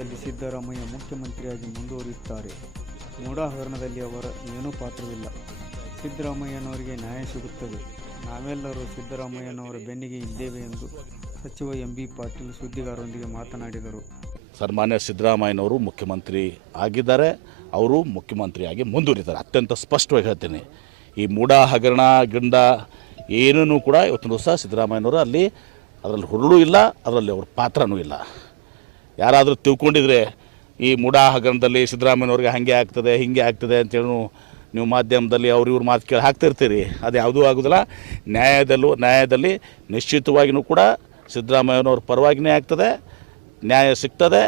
ರಾಜ್ಯದಲ್ಲಿ ಸಿದ್ದರಾಮಯ್ಯ ಮುಖ್ಯಮಂತ್ರಿಯಾಗಿ ಮುಂದುವರಿಯುತ್ತಾರೆ. ಮೂಡಾ ಹಗರಣದಲ್ಲಿ ಅವರ ಏನೂ ಪಾತ್ರವಿಲ್ಲ. ಸಿದ್ದರಾಮಯ್ಯನವರಿಗೆ ನ್ಯಾಯ ಸಿಗುತ್ತದೆ. ನಾವೆಲ್ಲರೂ ಸಿದ್ದರಾಮಯ್ಯನವರ ಬೆನ್ನಿಗೆ ಇದ್ದೇವೆ ಎಂದು ಸಚಿವ ಎಂ.ಬಿ. ಪಾಟೀಲ್ ಸುದ್ದಿಗಾರರೊಂದಿಗೆ ಮಾತನಾಡಿದರು. ಸನ್ಮಾನ್ಯ ಸಿದ್ದರಾಮಯ್ಯನವರು ಮುಖ್ಯಮಂತ್ರಿ ಆಗಿದ್ದಾರೆ, ಅವರು ಮುಖ್ಯಮಂತ್ರಿಯಾಗಿ ಮುಂದುವರಿತಾರೆ. ಅತ್ಯಂತ ಸ್ಪಷ್ಟವಾಗಿ ಹೇಳ್ತೀನಿ, ಈ ಮೂಡಾ ಹಗರಣ ಗಿಂಡ ಏನೂ ಕೂಡ ಇವತ್ತಿನ ದಿವಸ ಸಿದ್ದರಾಮಯ್ಯನವರು ಅದರಲ್ಲಿ ಹುರುಳು ಇಲ್ಲ, ಅದರಲ್ಲಿ ಅವ್ರ ಪಾತ್ರನೂ ಇಲ್ಲ. ಯಾರಾದರೂ ತಿಳ್ಕೊಂಡಿದ್ರೆ ಈ ಮೂಡಾ ಹಗರಣದಲ್ಲಿ ಸಿದ್ದರಾಮಯ್ಯನವ್ರಿಗೆ ಹಾಗೆ ಆಗ್ತದೆ ಹಿಂಗೆ ಆಗ್ತದೆ ಅಂತೇಳಿ ನೀವು ಮಾಧ್ಯಮದಲ್ಲಿ ಇವ್ರ ಮಾತು ಕೇಳಿ ಹಾಕ್ತಿರ್ತೀರಿ. ಅದು ಯಾವುದೂ ಆಗೋದಿಲ್ಲ. ನ್ಯಾಯದಲ್ಲಿ ನಿಶ್ಚಿತವಾಗಿಯೂ ಕೂಡ ಸಿದ್ದರಾಮಯ್ಯನವ್ರ ಪರವಾಗಿಯೇ ಆಗ್ತದೆ, ನ್ಯಾಯ ಸಿಗ್ತದೆ.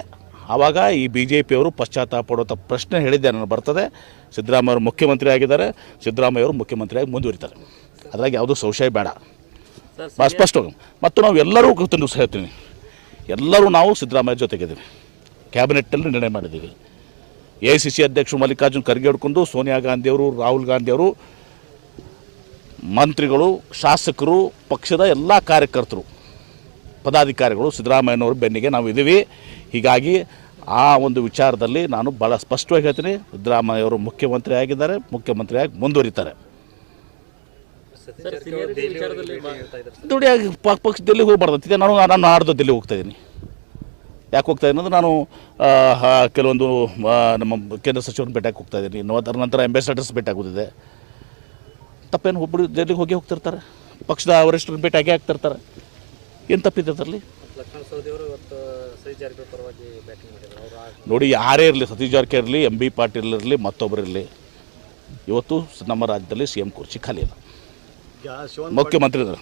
ಆವಾಗ ಈ BJPಯವರು ಪಶ್ಚಾತ್ತಾಪ ಪಡುವಂಥ ಪ್ರಶ್ನೆ ಹೇಳಿದ್ದೆ ನಾನು ಬರ್ತದೆ. ಸಿದ್ದರಾಮಯ್ಯವರು ಮುಖ್ಯಮಂತ್ರಿ ಆಗಿದ್ದಾರೆ, ಸಿದ್ದರಾಮಯ್ಯವರು ಮುಖ್ಯಮಂತ್ರಿಯಾಗಿ ಮುಂದುವರಿತಾರೆ. ಅದ್ರಾಗ ಯಾವುದೂ ಸಂಶಯ ಬೇಡ, ಸ್ಪಷ್ಟವಾಗಿ. ಮತ್ತು ನಾವು ಎಲ್ಲರೂ ಗೊತ್ತಿನ ದಿವಸ ಹೇಳ್ತೀನಿ, ಎಲ್ಲರೂ ನಾವು ಸಿದ್ದರಾಮಯ್ಯ ಜೊತೆಗಿದ್ದೀವಿ. ಕ್ಯಾಬಿನೆಟ್ನಲ್ಲಿ ನಿರ್ಣಯ ಮಾಡಿದ್ದೀವಿ. AICC ಅಧ್ಯಕ್ಷರು ಮಲ್ಲಿಕಾರ್ಜುನ್ ಖರ್ಗೆ ಹಿಡ್ಕೊಂಡು ಸೋನಿಯಾ ಗಾಂಧಿಯವರು, ರಾಹುಲ್ ಗಾಂಧಿಯವರು, ಮಂತ್ರಿಗಳು, ಶಾಸಕರು, ಪಕ್ಷದ ಎಲ್ಲ ಕಾರ್ಯಕರ್ತರು, ಪದಾಧಿಕಾರಿಗಳು ಸಿದ್ದರಾಮಯ್ಯನವ್ರ ಬೆನ್ನಿಗೆ ನಾವು ಇದ್ದೀವಿ. ಹೀಗಾಗಿ ಆ ಒಂದು ವಿಚಾರದಲ್ಲಿ ನಾನು ಭಾಳ ಸ್ಪಷ್ಟವಾಗಿ ಹೇಳ್ತೀನಿ, ಸಿದ್ದರಾಮಯ್ಯವರು ಮುಖ್ಯಮಂತ್ರಿ ಆಗಿದ್ದಾರೆ, ಮುಖ್ಯಮಂತ್ರಿಯಾಗಿ ಮುಂದುವರಿತಾರೆ. ನೋಡಿ, ಪಕ್ಷ ದಿಲ್ಲಿಗೆ ಹೋಗ್ಬಾರ್ದಂತಿದೆ. ನಾನು ನಾಡ್ದು ದಿಲ್ಲಿಗೆ ಹೋಗ್ತಾಯಿದ್ದೀನಿ. ಯಾಕೆ ಹೋಗ್ತಾಯಿದ್ದೀನಿ ಅಂದರೆ ನಾನು ಕೆಲವೊಂದು ನಮ್ಮ ಕೇಂದ್ರ ಸಚಿವರನ್ನ ಭೇಟಿಯಾಗಿ ಹೋಗ್ತಾಯಿದ್ದೀನಿ. ಅದರ ನಂತರ ಅಂಬಾಸಿಡರ್ಸ್ ಭೇಟಿ ಆಗೋದಿದೆ. ತಪ್ಪೇನು ಒಬ್ಬರು ದಿಲ್ಲಿಗೆ ಹೋಗ್ತಿರ್ತಾರೆ, ಪಕ್ಷದ ವರಿಷ್ಠರನ್ನ ಭೇಟಿಯಾಗಿ ಆಗ್ತಿರ್ತಾರೆ. ಏನು ತಪ್ಪಿದೆ ಅದರಲ್ಲಿ? ನೋಡಿ, ಯಾರೇ ಇರಲಿ, ಸತೀಶ್ ಜಾರಕಿಹೊಳಿ ಇರಲಿ, ಎಂ.ಬಿ. ಪಾಟೀಲ್ ಇರಲಿ, ಮತ್ತೊಬ್ಬರು ಇರಲಿ, ಇವತ್ತು ನಮ್ಮ ರಾಜ್ಯದಲ್ಲಿ CM ಕುರ್ಚಿ ಖಾಲಿ ಇಲ್ಲ. ಮುಖ್ಯಮಂತ್ರಿ ಇದ್ದಾರೆ.